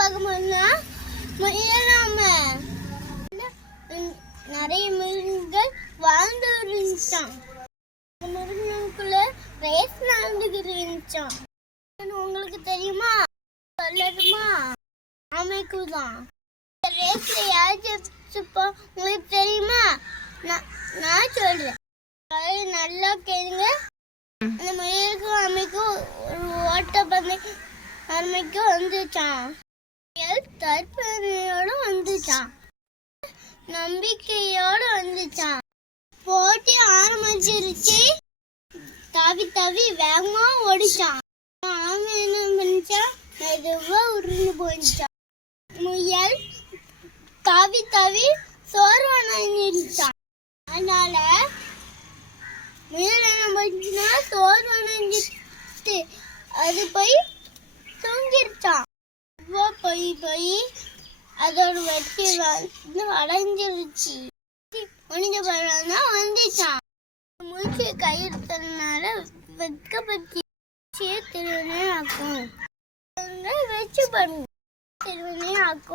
பார்க்க போனா முயலாம. நிறைய மிருகங்கள் வாழ்ந்து இருந்துச்சான் அந்த மிருகங்களுக்குள்ள ரேஸ் நடந்துகிட்டு இருந்துச்சான் உங்களுக்கு தெரியுமா? சொல்லட்டுமா? ஆமைக்கு தான் ரேஸ்ல யார் ஜெயிச்சுப்பா உங்களுக்கு தெரியுமா? நான் நான் சொல்றேன். நல்லா கேளுங்க. அந்த முயலுக்கும் அமைக்கும் ஒரு ஓட்டப்பந்தை அருமைக்கும் வந்துச்சான் முயல் வந்துச்சான் நம்பிக்கையோட வந்துச்சான் போட்டி ஆரம்பிச்சிருச்சு. தவி தவி வேகமா ஓடிச்சான் ஆமை என்ன பண்ணிச்சா? மெதுவா உருண்டு போயிடுச்சான் முயல் தவி தவி சோர்வானிருச்சான் அதனால முயல் என்ன பண்ணிச்சுன்னா சோர்வடைஞ்சிட்டு போய் போய் அதோட வெட்டி வந்து அடைஞ்சிருச்சு. முடிஞ்ச பழம் தான் வந்துச்சான் முடிச்சு கையெழுத்தனால வெட்கப்பட்டு திருவனே ஆக்கும் வச்சு பண்ணு திருவனே ஆக்கும்